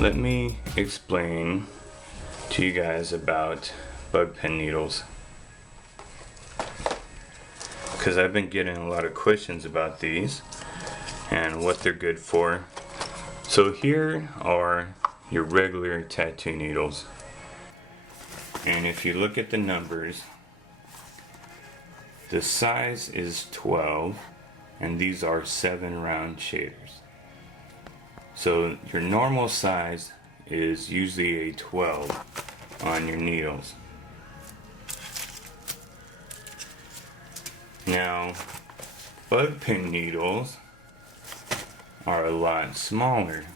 Let me explain to you guys about bug pin needles, because I've been getting a lot of questions about these and what they're good for. So here are your regular tattoo needles, and if you look at the numbers, the size is 12 and these are 7 round shaders. So your normal size is usually a 12 on your needles. Now, bug pin needles are a lot smaller.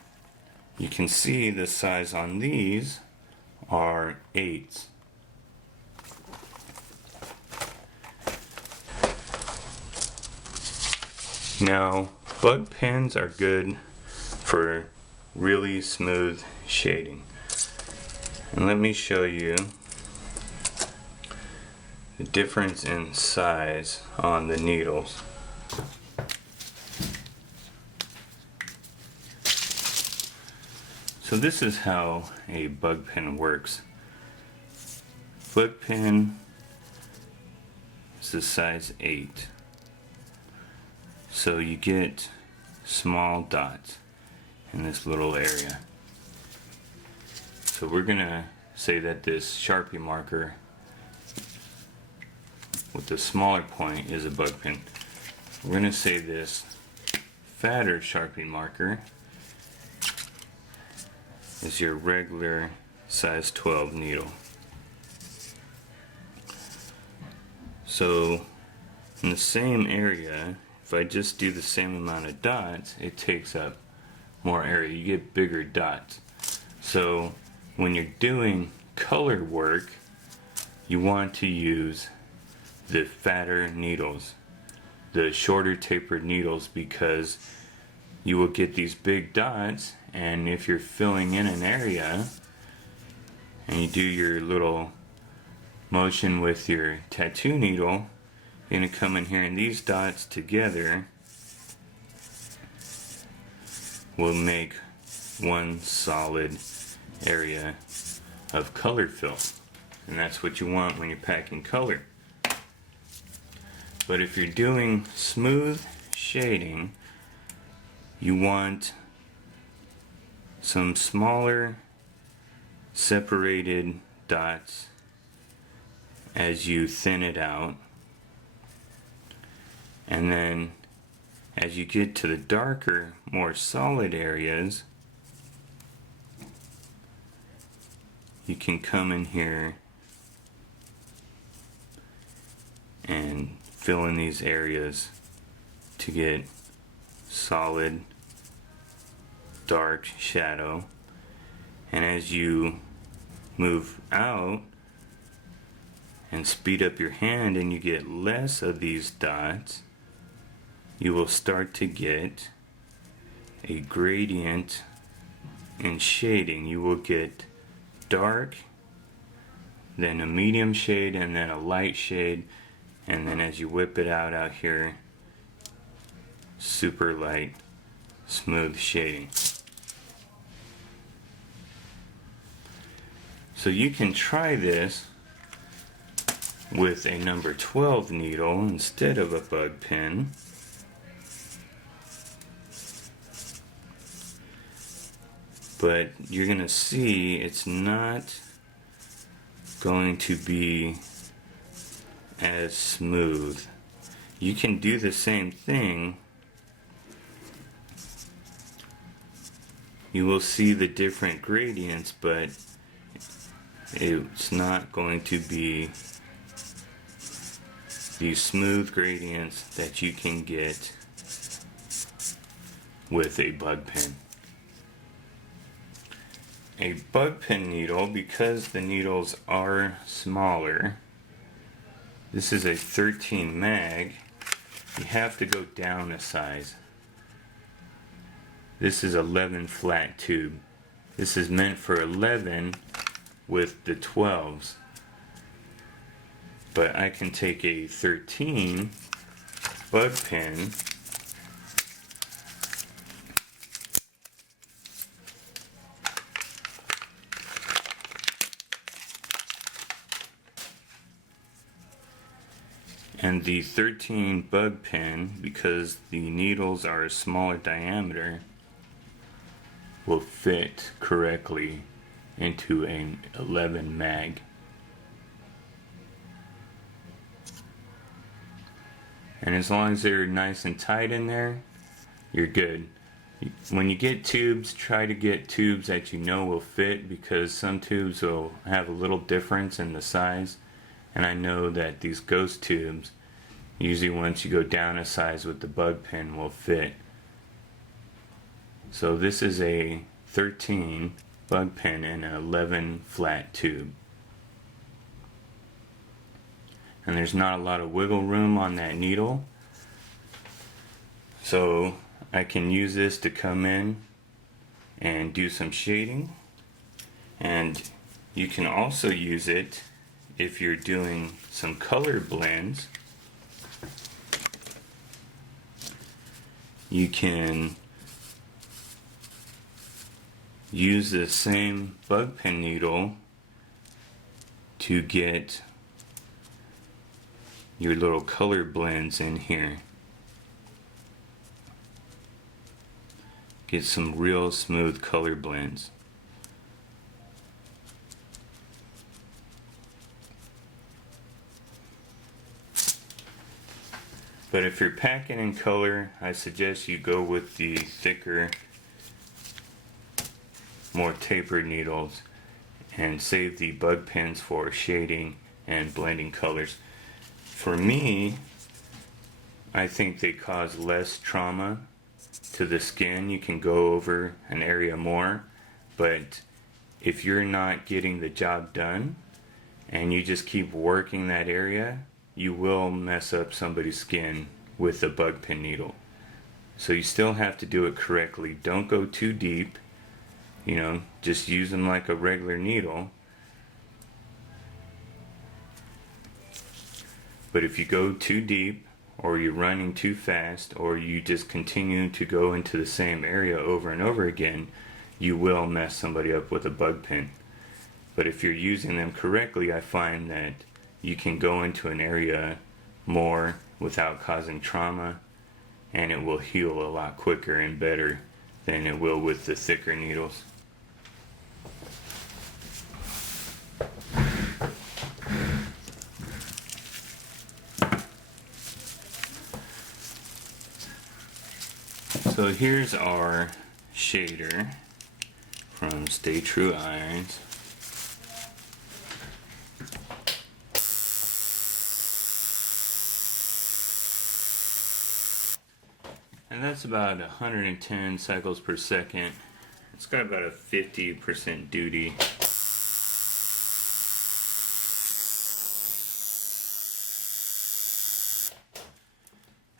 You can see the size on these are 8s. Now, bug pins are good for really smooth shading. And let me show you the difference in size on the needles. So this is how a bug pin works. Bug pin is the size 8. So you get small dots in this little area. So we're gonna say that this Sharpie marker with the smaller point is a bug pin. We're gonna say this fatter Sharpie marker is your regular size 12 needle. So in the same area, if I just do the same amount of dots, it takes up more area. You get bigger dots. So when you're doing color work, you want to use the fatter needles, the shorter tapered needles, because you will get these big dots, and if you're filling in an area and you do your little motion with your tattoo needle, you're going to come in here and these dots together will make one solid area of color fill, and that's what you want when you're packing color. But if you're doing smooth shading, you want some smaller separated dots as you thin it out, and then as you get to the darker, more solid areas, you can come in here and fill in these areas to get solid dark shadow. And as you move out and speed up your hand and you get less of these dots, you will start to get a gradient in shading. You will get dark, then a medium shade, and then a light shade, and then as you whip it out here, super light, smooth shading. So you can try this with a number 12 needle instead of a bug pin. But you're gonna see it's not going to be as smooth. You can do the same thing. You will see the different gradients, but it's not going to be these smooth gradients that you can get with a bug pin. A bug pin needle, because the needles are smaller, this is a 13 mag, you have to go down a size. This is 11 flat tube. This is meant for 11 with the 12s. But I can take a 13 bug pin And the 13 bug pin, because the needles are a smaller diameter, will fit correctly into an 11 mag. And as long as they're nice and tight in there, you're good. When you get tubes, try to get tubes that you know will fit, because some tubes will have a little difference in the size. And I know that these ghost tubes, usually once you go down a size with the bug pin, will fit. So this is a 13 bug pin and an 11 flat tube. And there's not a lot of wiggle room on that needle. So I can use this to come in and do some shading. And you can also use it if you're doing some color blends. You can use the same bug pin needle to get your little color blends in here. Get some real smooth color blends. But if you're packing in color, I suggest you go with the thicker, more tapered needles and save the bug pins for shading and blending colors. For me, I think they cause less trauma to the skin. You can go over an area more, but if you're not getting the job done and you just keep working that area, you will mess up somebody's skin with a bug pin needle. So you still have to do it correctly. Don't go too deep, you know, just use them like a regular needle. But if you go too deep, or you're running too fast, or you just continue to go into the same area over and over again, you will mess somebody up with a bug pin. But if you're using them correctly, I find that you can go into an area more without causing trauma, and it will heal a lot quicker and better than it will with the thicker needles. So here's our shader from Stay True Irons. And that's about 110 cycles per second. It's got about a 50% duty.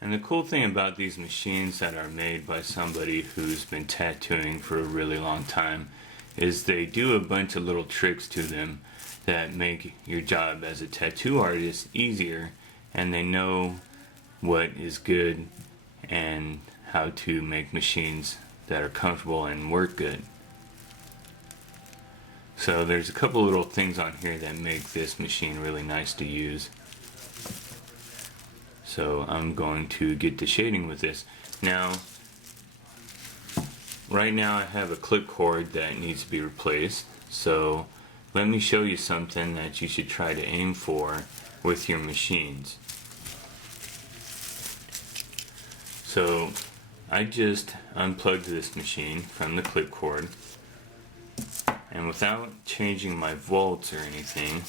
And the cool thing about these machines that are made by somebody who's been tattooing for a really long time is they do a bunch of little tricks to them that make your job as a tattoo artist easier, and they know what is good and how to make machines that are comfortable and work good. So there's a couple little things on here that make this machine really nice to use. So I'm going to get to shading with this. Now, right now I have a clip cord that needs to be replaced. So let me show you something that you should try to aim for with your machines. So I just unplugged this machine from the clip cord, and without changing my volts or anything,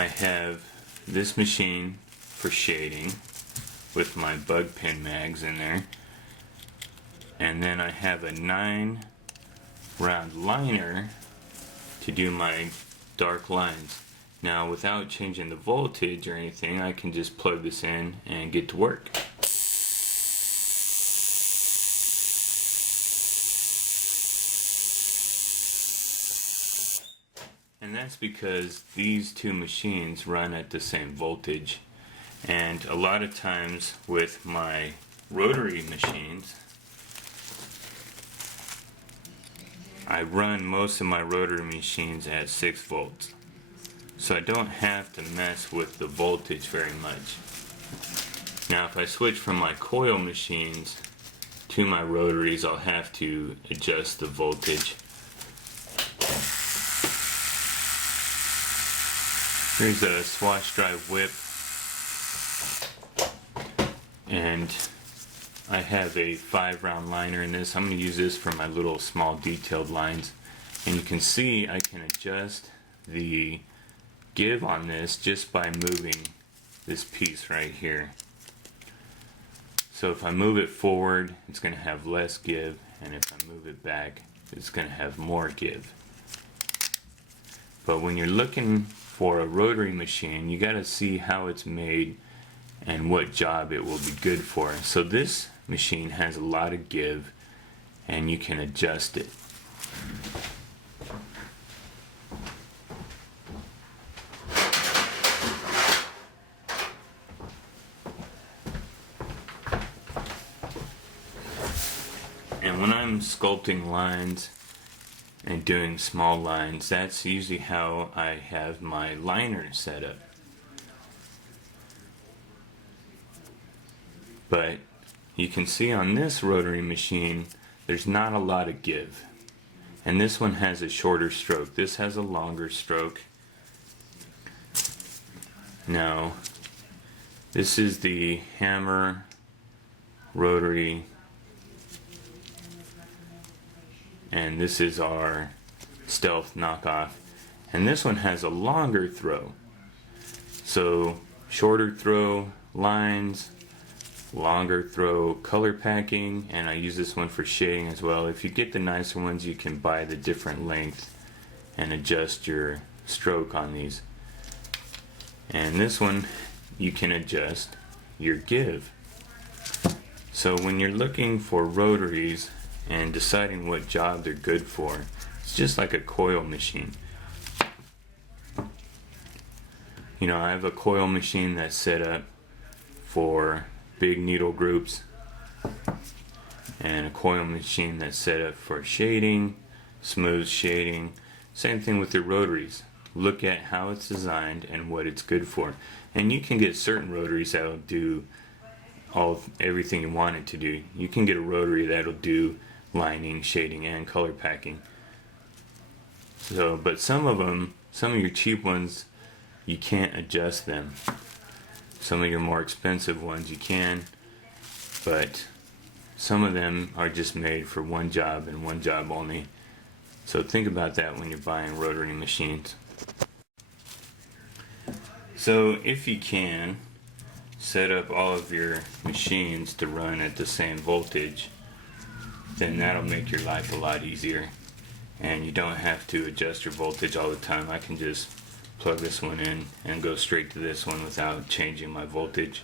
I have this machine for shading with my bug pin mags in there, and then I have a 9 round liner to do my dark lines. Now, without changing the voltage or anything, I can just plug this in and get to work. And that's because these two machines run at the same voltage. And a lot of times with my rotary machines, I run most of my rotary machines at 6 volts. so I don't have to mess with the voltage very much. Now if I switch from my coil machines to my rotaries, I'll have to adjust the voltage. Here's a swash drive whip, and I have a 5-round liner in this. I'm going to use this for my little small detailed lines, and you can see I can adjust the give on this just by moving this piece right here. So if I move it forward, it's going to have less give, and if I move it back, it's going to have more give. But when you're looking for a rotary machine, you got to see how it's made and what job it will be good for. So this machine has a lot of give, and you can adjust it. And when I'm sculpting lines and doing small lines, that's usually how I have my liner set up. But you can see on this rotary machine, there's not a lot of give. And this one has a shorter stroke. This has a longer stroke. Now, this is the hammer rotary, and this is our stealth knockoff, and this one has a longer throw. So shorter throw lines, longer throw color packing, and I use this one for shading as well. If you get the nicer ones, you can buy the different length and adjust your stroke on these. And this one you can adjust your give. So when you're looking for rotaries and deciding what job they're good for, it's just like a coil machine. You know, I have a coil machine that's set up for big needle groups, and a coil machine that's set up for shading, smooth shading. Same thing with your rotaries. Look at how it's designed and what it's good for. And you can get certain rotaries that'll do everything you want it to do. You can get a rotary that'll do lining, shading, and color packing. So, but some of your cheap ones, you can't adjust them. Some of your more expensive ones you can, but some of them are just made for one job and one job only. So think about that when you're buying rotary machines. So if you can, set up all of your machines to run at the same voltage, then that'll make your life a lot easier, and you don't have to adjust your voltage all the time. I can just plug this one in and go straight to this one without changing my voltage.